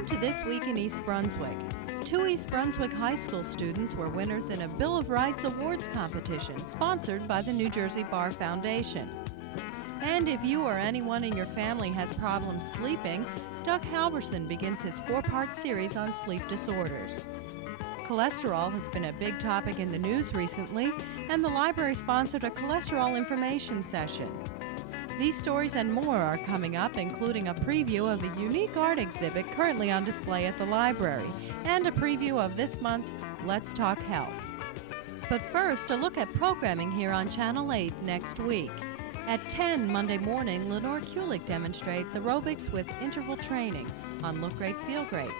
Welcome to This Week in East Brunswick. Two East Brunswick high school students were winners in a Bill of Rights awards competition sponsored by the New Jersey Bar Foundation. And if you or anyone in your family has problems sleeping, Doug Halverson begins his 4-part series on sleep disorders. Cholesterol has been a big topic in the news recently, and the library sponsored a cholesterol information session. These stories and more are coming up, including a preview of a unique art exhibit currently on display at the library, and a preview of this month's Let's Talk Health. But first, a look at programming here on Channel 8 next week. At 10 Monday morning, Lenore Kulik demonstrates aerobics with interval training on Look Great, Feel Great.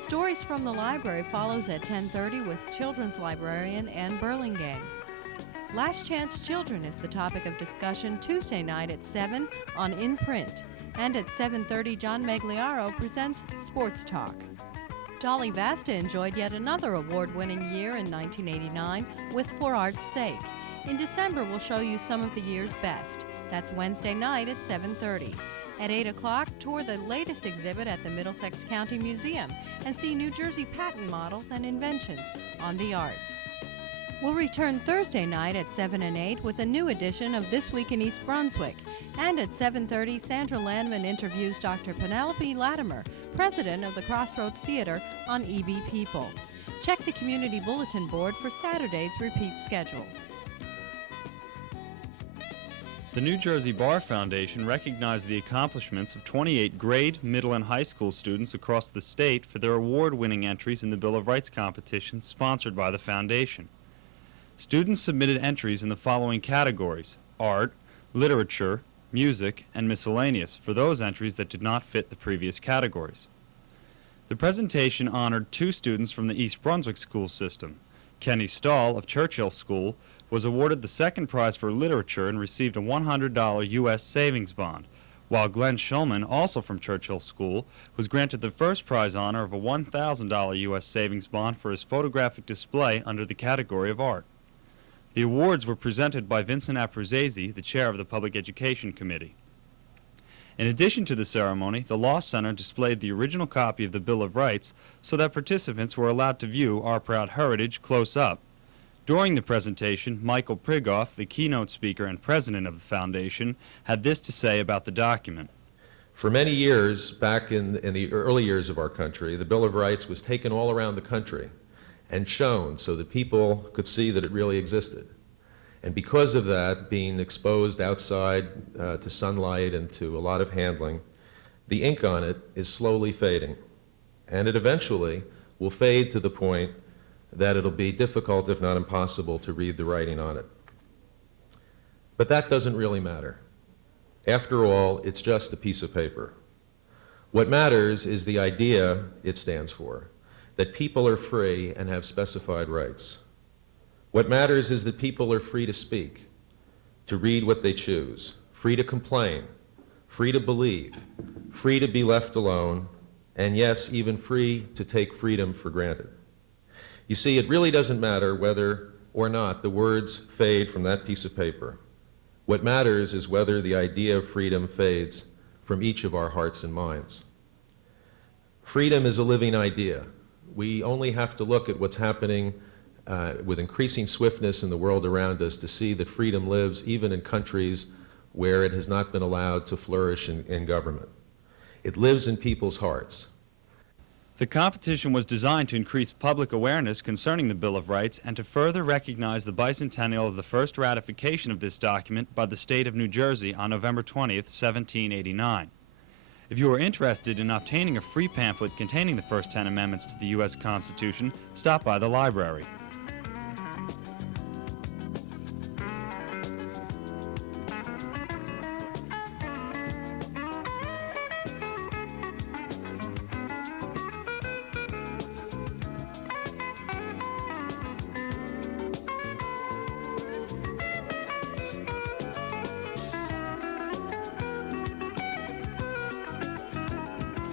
Stories from the Library follows at 10:30 with children's librarian Ann Burlingame. Last Chance Children is the topic of discussion Tuesday night at 7 on In Print. And at 7:30, John Magliaro presents Sports Talk. Dolly Vasta enjoyed yet another award-winning year in 1989 with For Art's Sake. In December, we'll show you some of the year's best. That's Wednesday night at 7:30. At 8 o'clock, tour the latest exhibit at the Middlesex County Museum and see New Jersey patent models and inventions on the arts. We'll return Thursday night at 7 and 8 with a new edition of This Week in East Brunswick. And at 7:30, Sandra Landman interviews Dr. Penelope Latimer, president of the Crossroads Theater, on EB People. Check the community bulletin board for Saturday's repeat schedule. The New Jersey Bar Foundation recognized the accomplishments of 28 grade, middle, and high school students across the state for their award-winning entries in the Bill of Rights competition sponsored by the foundation. Students submitted entries in the following categories: art, literature, music, and miscellaneous for those entries that did not fit the previous categories. The presentation honored 2 students from the East Brunswick school system. Kenny Stahl of Churchill School was awarded the second prize for literature and received a $100 U.S. savings bond, while Glenn Schulman, also from Churchill School, was granted the first prize honor of a $1,000 U.S. savings bond for his photographic display under the category of art. The awards were presented by Vincent Aprizese, the chair of the Public Education Committee. In addition to the ceremony, the Law Center displayed the original copy of the Bill of Rights so that participants were allowed to view our proud heritage close up. During the presentation, Michael Prigoff, the keynote speaker and president of the foundation, had this to say about the document. For many years, back in the early years of our country, the Bill of Rights was taken all around the country and shown so that people could see that it really existed. And because of that, being exposed outside to sunlight and to a lot of handling, the ink on it is slowly fading. And it eventually will fade to the point that it'll be difficult, if not impossible, to read the writing on it. But that doesn't really matter. After all, it's just a piece of paper. What matters is the idea it stands for, that people are free and have specified rights. What matters is that people are free to speak, to read what they choose, free to complain, free to believe, free to be left alone, and yes, even free to take freedom for granted. You see, it really doesn't matter whether or not the words fade from that piece of paper. What matters is whether the idea of freedom fades from each of our hearts and minds. Freedom is a living idea. We only have to look at what's happening with increasing swiftness in the world around us to see that freedom lives even in countries where it has not been allowed to flourish in government. It lives in people's hearts. The competition was designed to increase public awareness concerning the Bill of Rights and to further recognize the bicentennial of the first ratification of this document by the state of New Jersey on November 20th, 1789. If you are interested in obtaining a free pamphlet containing the first 10 amendments to the U.S. Constitution, stop by the library.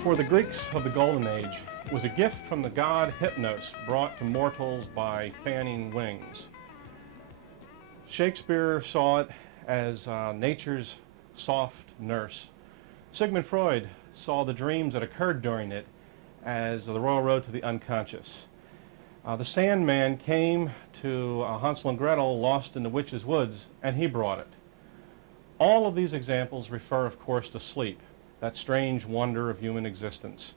For the Greeks of the Golden Age, it was a gift from the god Hypnos brought to mortals by fanning wings. Shakespeare saw it as nature's soft nurse. Sigmund Freud saw the dreams that occurred during it as the Royal Road to the Unconscious. The Sandman came to Hansel and Gretel lost in the witch's woods, and he brought it. All of these examples refer, of course, to sleep, that strange wonder of human existence.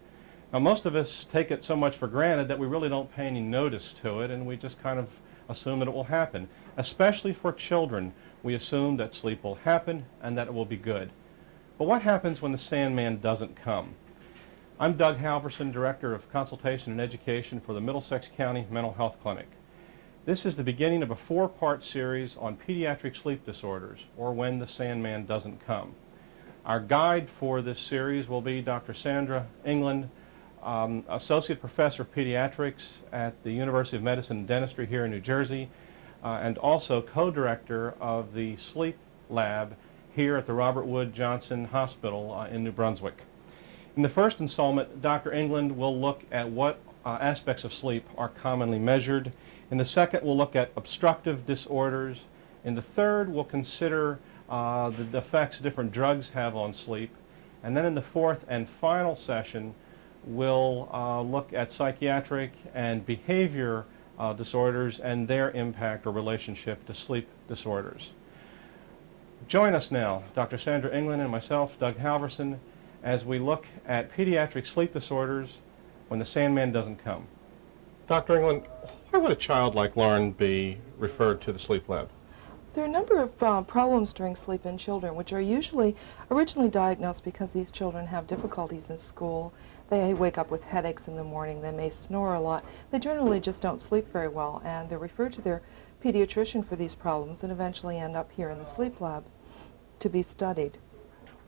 Now, most of us take it so much for granted that we really don't pay any notice to it, and we just kind of assume that it will happen. Especially for children, we assume that sleep will happen and that it will be good. But what happens when the Sandman doesn't come? I'm Doug Halverson, Director of Consultation and Education for the Middlesex County Mental Health Clinic. This is the beginning of a 4-part series on pediatric sleep disorders, or when the Sandman doesn't come. Our guide for this series will be Dr. Sandra England, Associate Professor of Pediatrics at the University of Medicine and Dentistry here in New Jersey, and also co-director of the Sleep Lab here at the Robert Wood Johnson Hospital in New Brunswick. In the first installment, Dr. England will look at what aspects of sleep are commonly measured. In the second, we'll look at obstructive disorders. In the third, we'll consider the effects different drugs have on sleep. And then in the fourth and final session, we'll look at psychiatric and behavior disorders and their impact or relationship to sleep disorders. Join us now, Dr. Sandra England and myself, Doug Halverson, as we look at pediatric sleep disorders when the Sandman doesn't come. Dr. England, why would a child like Lauren be referred to the sleep lab? There are a number of problems during sleep in children, which are usually originally diagnosed because these children have difficulties in school. They wake up with headaches in the morning, they may snore a lot, they generally just don't sleep very well, and they're referred to their pediatrician for these problems and eventually end up here in the sleep lab to be studied.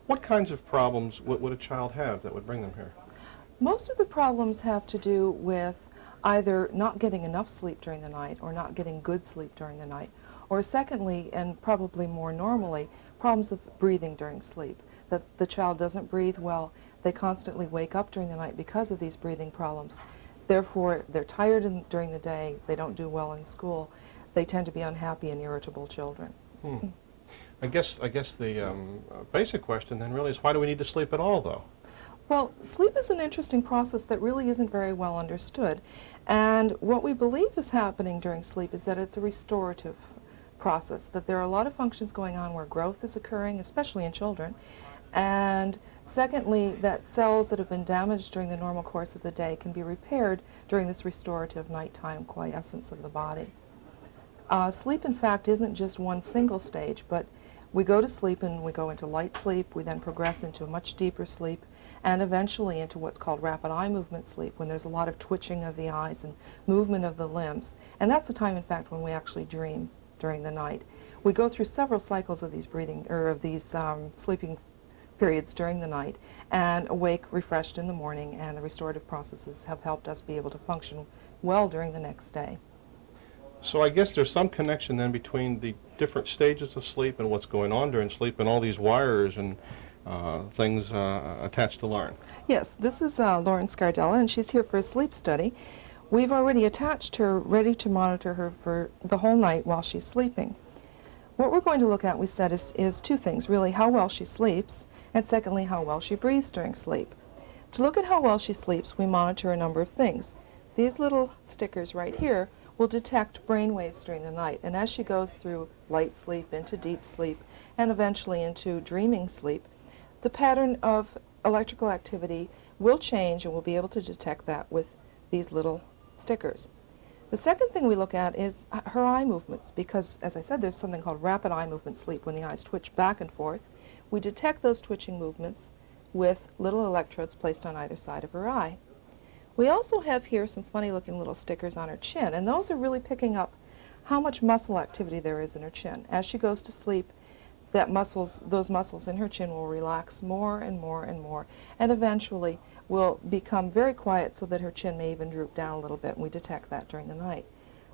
What kinds of problems would a child have that would bring them here? Most of the problems have to do with either not getting enough sleep during the night or not getting good sleep during the night, or secondly, and probably more normally, problems of breathing during sleep, that the child doesn't breathe well, they constantly wake up during the night because of these breathing problems. Therefore, they're tired during the day, they don't do well in school, they tend to be unhappy and irritable children. I guess the basic question then really is, why do we need to sleep at all, though? Well, sleep is an interesting process that really isn't very well understood. And what we believe is happening during sleep is that it's a restorative process, that there are a lot of functions going on where growth is occurring, especially in children. And secondly, that cells that have been damaged during the normal course of the day can be repaired during this restorative nighttime quiescence of the body. Sleep, in fact, isn't just one single stage, but we go to sleep and we go into light sleep, we then progress into a much deeper sleep, and eventually into what's called rapid eye movement sleep, when there's a lot of twitching of the eyes and movement of the limbs. And that's the time, in fact, when we actually dream during the night. We go through several cycles of these sleeping periods during the night and awake refreshed in the morning, and the restorative processes have helped us be able to function well during the next day. So I guess there's some connection then between the different stages of sleep and what's going on during sleep and all these wires and things attached to Lauren. Yes, this is Lauren Scardella, and she's here for a sleep study. We've already attached her, ready to monitor her for the whole night while she's sleeping. What we're going to look at, we said, is two things, really: how well she sleeps, and secondly, how well she breathes during sleep. To look at how well she sleeps, we monitor a number of things. These little stickers right here will detect brain waves during the night, and as she goes through light sleep into deep sleep and eventually into dreaming sleep, the pattern of electrical activity will change, and we'll be able to detect that with these little stickers. The second thing we look at is her eye movements, because, as I said, there's something called rapid eye movement sleep when the eyes twitch back and forth. We detect those twitching movements with little electrodes placed on either side of her eye. We also have here some funny looking little stickers on her chin, and those are really picking up how much muscle activity there is in her chin. As she goes to sleep, those muscles in her chin will relax more and more and more, and eventually will become very quiet so that her chin may even droop down a little bit, and we detect that during the night.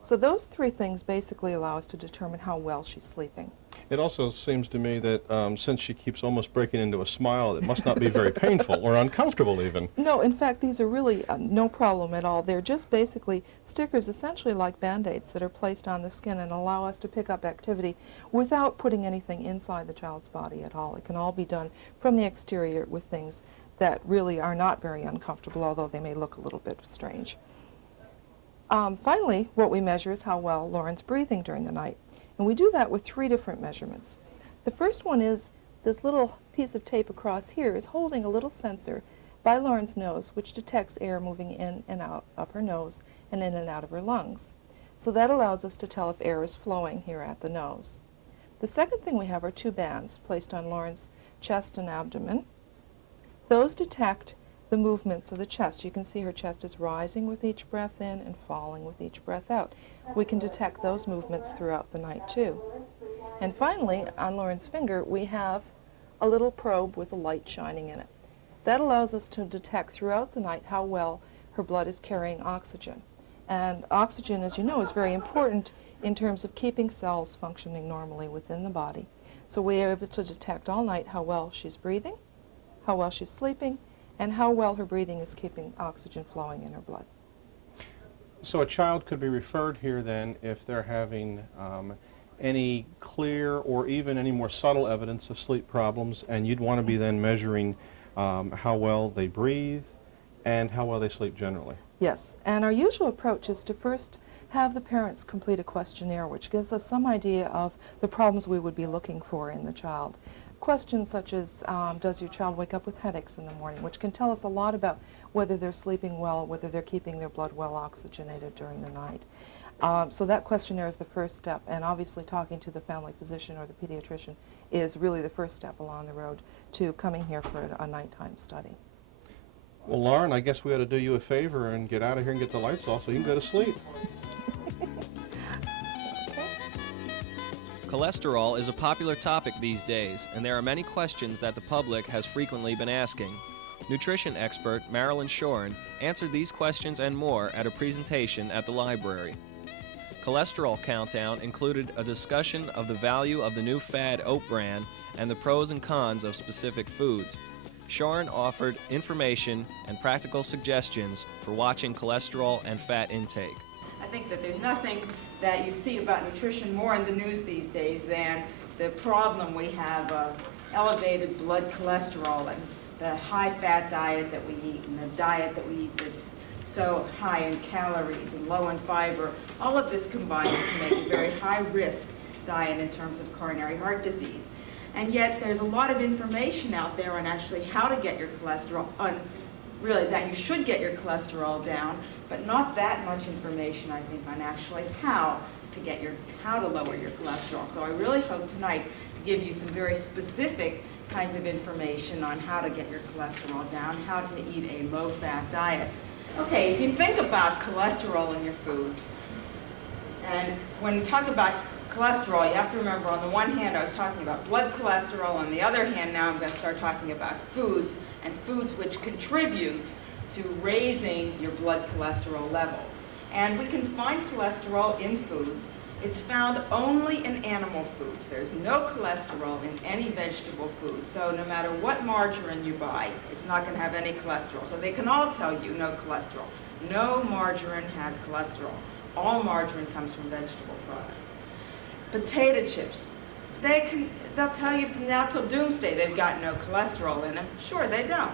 So those three things basically allow us to determine how well she's sleeping. It also seems to me that since she keeps almost breaking into a smile, it must not be very painful or uncomfortable even. No, in fact, these are really no problem at all. They're just basically stickers, essentially like Band-Aids, that are placed on the skin and allow us to pick up activity without putting anything inside the child's body at all. It can all be done from the exterior with things that really are not very uncomfortable, although they may look a little bit strange. Finally, what we measure is how well Lauren's breathing during the night. And we do that with 3 different measurements. The first one is this little piece of tape across here is holding a little sensor by Lauren's nose, which detects air moving in and out of her nose and in and out of her lungs. So that allows us to tell if air is flowing here at the nose. The second thing we have are 2 bands placed on Lauren's chest and abdomen. Those detect the movements of the chest. You can see her chest is rising with each breath in and falling with each breath out. We can detect those movements throughout the night too. And finally, on Lauren's finger, we have a little probe with a light shining in it. That allows us to detect throughout the night how well her blood is carrying oxygen. And oxygen, as you know, is very important in terms of keeping cells functioning normally within the body. So we are able to detect all night how well she's breathing, how well she's sleeping, and how well her breathing is keeping oxygen flowing in her blood. So a child could be referred here then if they're having any clear or even any more subtle evidence of sleep problems, and you'd want to be then measuring how well they breathe and how well they sleep generally. Yes, and our usual approach is to first have the parents complete a questionnaire which gives us some idea of the problems we would be looking for in the child. Questions such as, does your child wake up with headaches in the morning, which can tell us a lot about whether they're sleeping well, whether they're keeping their blood well oxygenated during the night. So that questionnaire is the first step, and obviously talking to the family physician or the pediatrician is really the first step along the road to coming here for a nighttime study. Well, Lauren, I guess we ought to do you a favor and get out of here and get the lights off so you can go to sleep. Cholesterol is a popular topic these days, and there are many questions that the public has frequently been asking. Nutrition expert Marilyn Shoren answered these questions and more at a presentation at the library. Cholesterol Countdown included a discussion of the value of the new fad oat bran and the pros and cons of specific foods. Shoren offered information and practical suggestions for watching cholesterol and fat intake. I think that there's nothing that you see about nutrition more in the news these days than the problem we have of elevated blood cholesterol and the high-fat diet that we eat and the diet that we eat that's so high in calories and low in fiber. All of this combines to make a very high-risk diet in terms of coronary heart disease. And yet there's a lot of information out there on actually how to get your cholesterol, really that you should get your cholesterol down, but not that much information, I think, on actually how to lower your cholesterol. So I really hope tonight to give you some very specific kinds of information on how to get your cholesterol down, how to eat a low-fat diet. Okay, if you think about cholesterol in your foods, and when we talk about cholesterol, you have to remember, on the one hand, I was talking about blood cholesterol. On the other hand, now I'm going to start talking about foods, and foods which contribute to raising your blood cholesterol level. And we can find cholesterol in foods. It's found only in animal foods. There's no cholesterol in any vegetable food. So no matter what margarine you buy, it's not going to have any cholesterol. So they can all tell you no cholesterol. No margarine has cholesterol. All margarine comes from vegetable products. Potato chips, they'll tell you from now till doomsday they've got no cholesterol in them. Sure, they don't.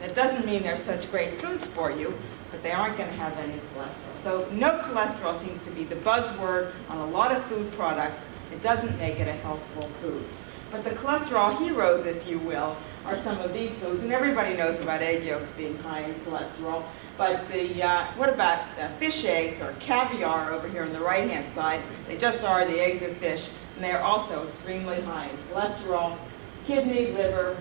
That doesn't mean they're such great foods for you, but they aren't going to have any cholesterol. So no cholesterol seems to be the buzzword on a lot of food products. It doesn't make it a healthful food. But the cholesterol heroes, if you will, are some of these foods. And everybody knows about egg yolks being high in cholesterol. But what about fish eggs or caviar over here on the right-hand side? They just are the eggs of fish, and they're also extremely high in cholesterol. Kidney, liver,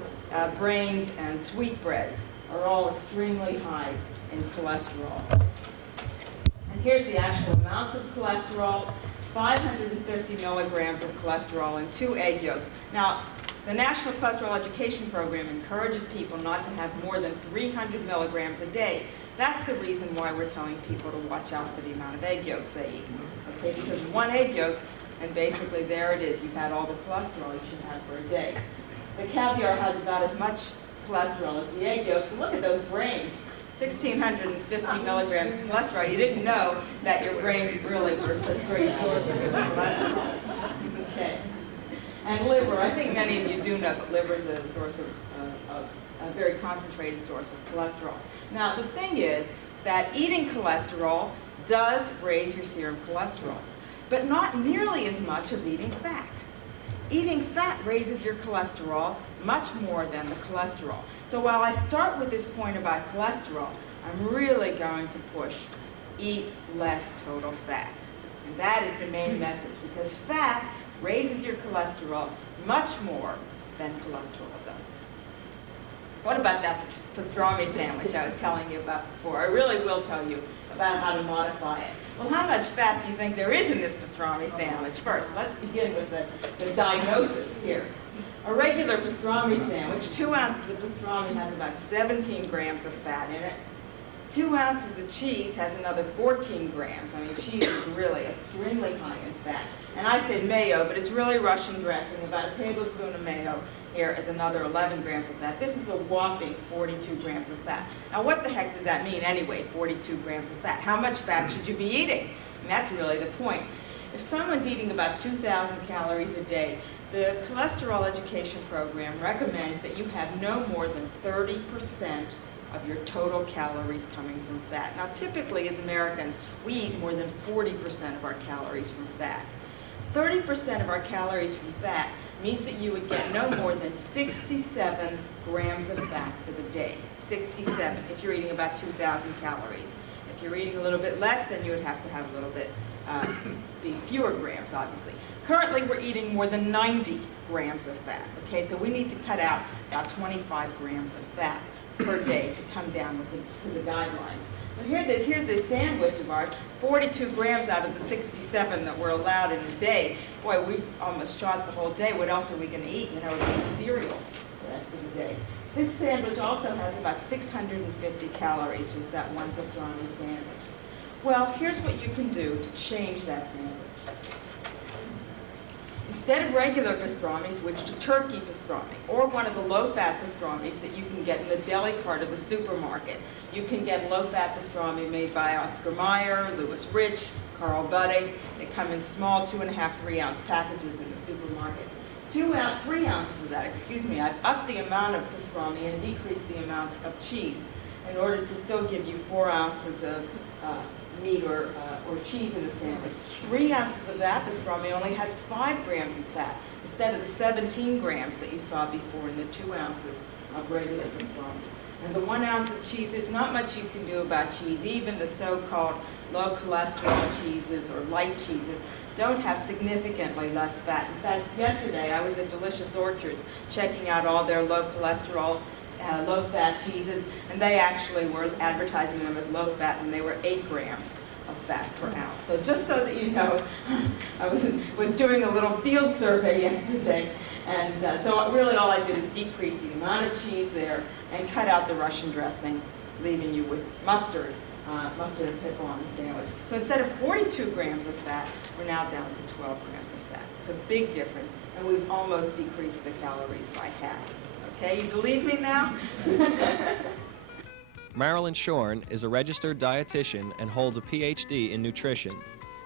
brains, and sweetbreads are all extremely high in cholesterol. And here's the actual amounts of cholesterol: 550 milligrams of cholesterol in 2 egg yolks. Now, the National Cholesterol Education Program encourages people not to have more than 300 milligrams a day. That's the reason why we're telling people to watch out for the amount of egg yolks they eat. Okay, because 1 egg yolk, and basically there it is. You've had all the cholesterol you should have for a day. The caviar has about as much cholesterol as the egg yolks. And look at those brains. 1,650 milligrams of cholesterol. You didn't know that your brains really were such great sources of cholesterol. Okay. And liver, I think many of you do know that liver is a source of a very concentrated source of cholesterol. Now, the thing is that eating cholesterol does raise your serum cholesterol, but not nearly as much as eating fat. Eating fat raises your cholesterol much more than the cholesterol. So while I start with this point about cholesterol, I'm really going to push eat less total fat. And that is the main message, because fat raises your cholesterol much more than cholesterol does. What about that pastrami sandwich I was telling you about before? I really will tell you about how to modify it. Well, how much fat do you think there is in this pastrami sandwich? First, let's begin with the diagnosis here. A regular pastrami sandwich, 2 ounces of pastrami has about 17 grams of fat in it. 2 ounces of cheese has another 14 grams. I mean, cheese is really extremely high in fat. And I said mayo, but it's really Russian dressing. About a tablespoon of mayo here is another 11 grams of fat. This is a whopping 42 grams of fat. Now, what the heck does that mean anyway, 42 grams of fat? How much fat should you be eating? And that's really the point. If someone's eating about 2,000 calories a day, the cholesterol education program recommends that you have no more than 30% of your total calories coming from fat. Now, typically as Americans, we eat more than 40% of our calories from fat. 30% of our calories from fat means that you would get no more than 67 grams of fat for the day. 67, if you're eating about 2,000 calories. If you're eating a little bit less, then you would have to have a little bit, be fewer grams, obviously. Currently, we're eating more than 90 grams of fat. Okay, so we need to cut out about 25 grams of fat per day to come down to the guidelines. But here's this sandwich of ours, 42 grams out of the 67 that we're allowed in a day. Boy, we've almost shot the whole day. What else are we going to eat? You know, we eat cereal the rest of the day. This sandwich also has about 650 calories, just that one pastrami sandwich. Well, here's what you can do to change that sandwich. Instead of regular pastrami, switch to turkey pastrami, or one of the low-fat pastramis that you can get in the deli cart of the supermarket. You can get low-fat pastrami made by Oscar Mayr, Louis Rich, Carl Buddig. They come in small 2.5, 3-ounce packages in the supermarket. 3 ounces of that, I've upped the amount of pastrami and decreased the amount of cheese in order to still give you 4 ounces of meat or cheese in the sandwich. 3 ounces of that pastrami only has 5 grams of fat instead of the 17 grams that you saw before in the 2 ounces of regular pastrami. And the 1 ounce of cheese, there's not much you can do about cheese. Even the so-called low cholesterol cheeses or light cheeses don't have significantly less fat. In fact, yesterday I was at Delicious Orchards checking out all their low cholesterol, low-fat cheeses, and they actually were advertising them as low-fat, and they were 8 grams of fat per ounce. So just so that you know, I was doing a little field survey yesterday, and so really all I did is decrease the amount of cheese there and cut out the Russian dressing, leaving you with mustard and pickle on the sandwich. So instead of 42 grams of fat, we're now down to 12 grams of fat. It's a big difference, and we've almost decreased the calories by half. Okay, you believe me now? Marilyn Shorn is a registered dietitian and holds a PhD in nutrition.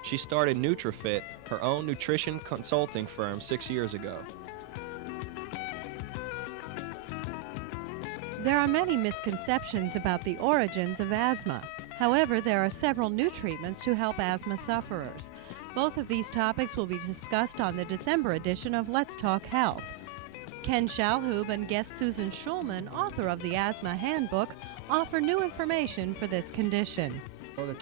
She started NutriFit, her own nutrition consulting firm, 6 years ago. There are many misconceptions about the origins of asthma. However, there are several new treatments to help asthma sufferers. Both of these topics will be discussed on the December edition of Let's Talk Health. Ken Shalhoub and guest Susan Schulman, author of the Asthma Handbook, offer new information for this condition. I know that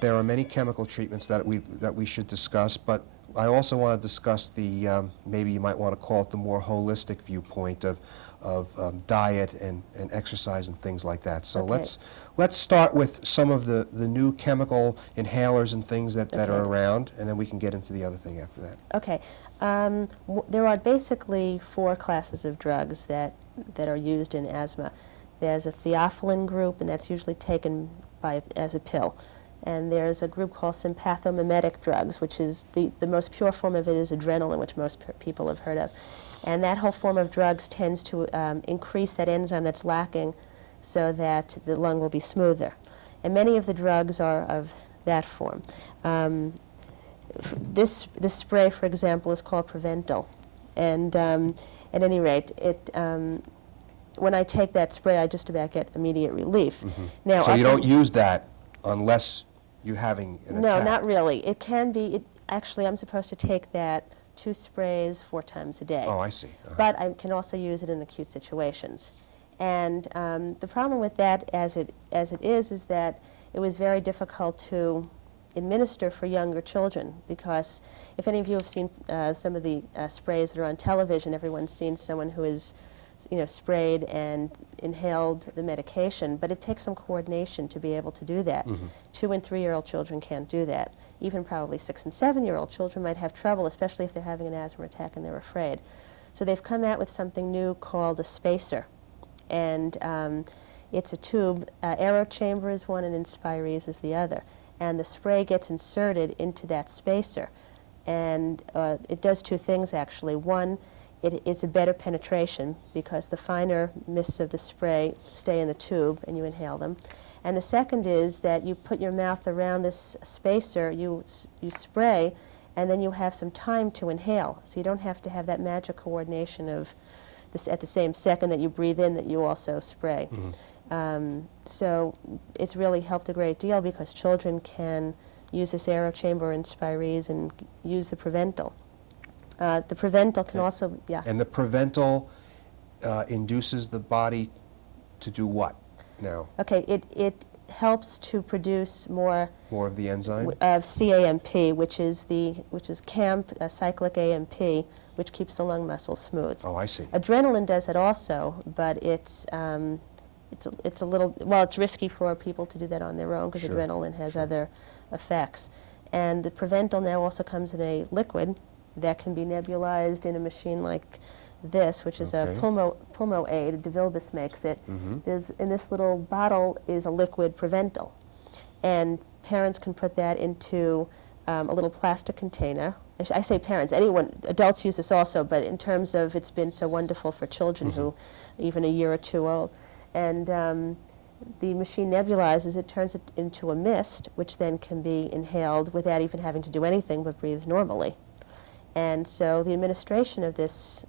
there are many chemical treatments that we should discuss, but I also want to discuss the maybe you might want to call it the more holistic viewpoint of diet and exercise and things like that. So Okay. let's start with some of the new chemical inhalers and things that are around, and then we can get into the other thing after that. Okay. There are basically 4 classes of drugs that are used in asthma. There's a theophylline group, and that's usually taken as a pill. And there's a group called sympathomimetic drugs, which is the most pure form of it is adrenaline, which most people have heard of. And that whole form of drugs tends to increase that enzyme that's lacking so that the lung will be smoother. And many of the drugs are of that form. This spray, for example, is called Preventil. And at any rate, when I take that spray, I just about get immediate relief. Now, So you don't use that unless you're having an attack? No, not really. It can be, actually, I'm supposed to take that 2 sprays 4 times a day. Oh, I see. But I can also use it in acute situations. And the problem with that, as it is that it was very difficult to administer for younger children, because if any of you have seen some of the sprays that are on television, everyone's seen someone who is, sprayed and inhaled the medication, but it takes some coordination to be able to do that. 2- and 3-year-old children can't do that. Even probably 6- and 7-year-old children might have trouble, especially if they're having an asthma attack and they're afraid. So they've come out with something new called a spacer. And it's a tube. Aero chamber is one and Inspirees is the other. And the spray gets inserted into that spacer. And it does 2 things, actually. One, it's a better penetration because the finer mists of the spray stay in the tube and you inhale them. And the second is that you put your mouth around this spacer, you spray, and then you have some time to inhale. So you don't have to have that magic coordination of this at the same second that you breathe in that you also spray. So it's really helped a great deal because children can use this aero chamber in Inspirees and use the Prevental. The Prevental can also, And the Prevental induces the body to do what now? Okay, it helps to produce more of the enzyme? Of CAMP, which is CAMP, cyclic AMP, which keeps the lung muscles smooth. Oh, I see. Adrenaline does it also, but it's a little, well, it's risky for people to do that on their own because adrenaline has other effects. And the Prevental now also comes in a liquid that can be nebulized in a machine like this, which is a Pulmo-Aid. DeVilbiss makes it. In this little bottle is a liquid Prevental. And parents can put that into a little plastic container. I say parents, anyone, adults use this also, but in terms of it's been so wonderful for children who even a year or 2 old. And the machine nebulizes it, turns it into a mist, which then can be inhaled without even having to do anything but breathe normally. And so the administration of this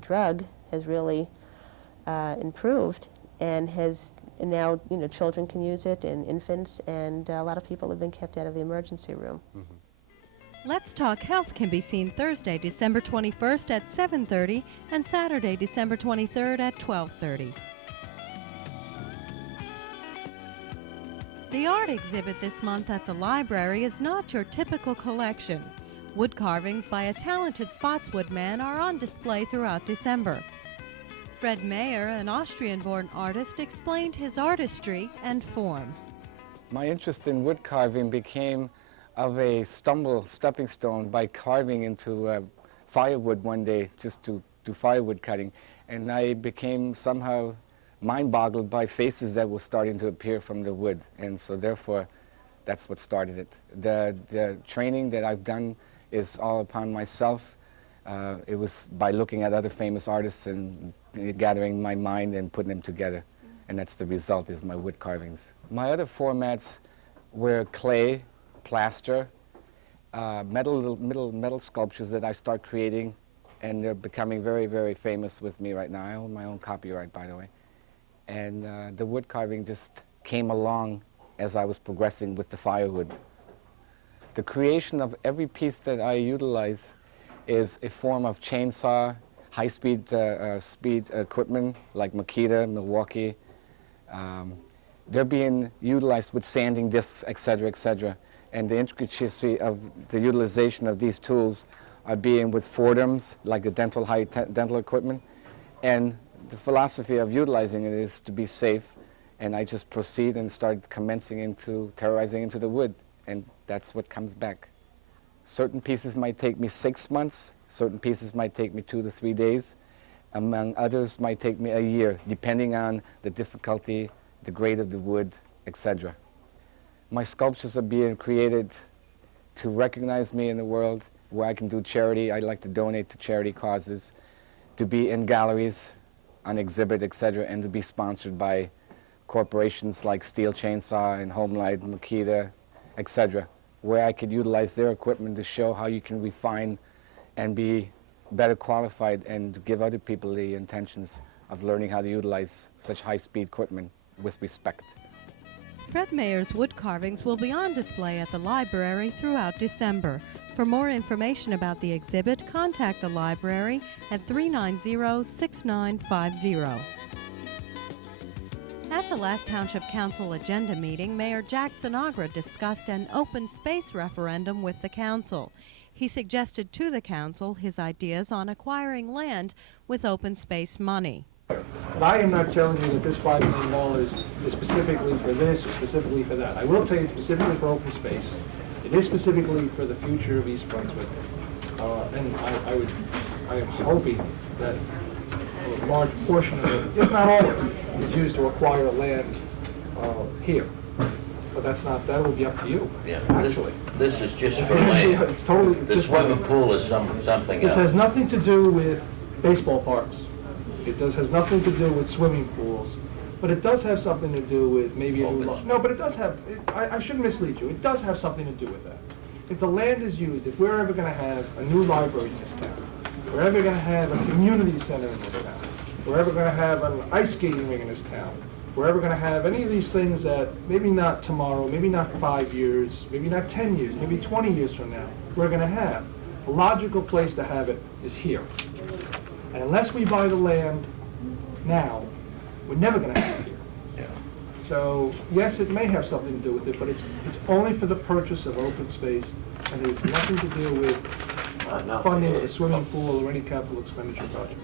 drug has really improved and now children can use it and infants, and a lot of people have been kept out of the emergency room. Let's Talk Health can be seen Thursday, December 21st at 7:30 and Saturday, December 23rd at 12:30. The art exhibit this month at the library is not your typical collection. Wood carvings by a talented Spotswood man are on display throughout December. Fred Mayr, an Austrian-born artist, explained his artistry and form. My interest in wood carving became of a stepping stone by carving into firewood one day, just to do firewood cutting. And I became somehow mind-boggled by faces that were starting to appear from the wood. And so therefore, that's what started it. The training that I've done is all upon myself. It was by looking at other famous artists and gathering my mind and putting them together. And that's the result, is my wood carvings. My other formats were clay, plaster, metal sculptures that I start creating, and they're becoming very, very famous with me right now. I own my own copyright, by the way. And the wood carving just came along as I was progressing with the firewood. The creation of every piece that I utilize is a form of chainsaw, high-speed equipment like Makita, Milwaukee. They're being utilized with sanding discs, et cetera, and the intricacy of the utilization of these tools are being with Fordhams, like the dental equipment, and the philosophy of utilizing it is to be safe, and I just proceed and start terrorizing into the wood, and that's what comes back. Certain pieces might take me 6 months, certain pieces might take me 2 to 3 days, among others might take me a year, depending on the difficulty, the grade of the wood, etc. My sculptures are being created to recognize me in the world, where I can do charity. I like to donate to charity causes, to be in galleries, on exhibit, etc., and to be sponsored by corporations like Steel Chainsaw and Homelight, Makita, etc., where I could utilize their equipment to show how you can refine and be better qualified and to give other people the intentions of learning how to utilize such high-speed equipment with respect. Fred Mayr's wood carvings will be on display at the library throughout December. For more information about the exhibit, contact the library at 390-6950. At the last Township Council agenda meeting, Mayor Jack Sinagra discussed an open space referendum with the council. He suggested to the council his ideas on acquiring land with open space money. But I am not telling you that this $5 million is specifically for this or specifically for that. I will tell you specifically for open space. It is specifically for the future of East Brunswick. And I am hoping that a large portion of it, if not all of it, is used to acquire land here. But that will be up to you, Yeah, actually. this is just for land. It's totally The just swimming land. pool is something This else. has nothing to do with baseball parks. It has nothing to do with swimming pools, but it does have something to do with maybe a new Open law. space. No, but it does have, I shouldn't mislead you, it does have something to do with that. If the land is used, if we're ever gonna have a new library in this town, we're ever gonna have a community center in this town, we're ever gonna have an ice skating rink in this town, we're ever gonna have any of these things that maybe not tomorrow, maybe not 5 years, maybe not 10 years, maybe 20 years from now, we're gonna have. A logical place to have it is here. And unless we buy the land now, we're never going to have it here. Yeah. So, yes, it may have something to do with it, but it's only for the purchase of open space, and it has nothing to do with funding of a swimming pool or any capital expenditure project.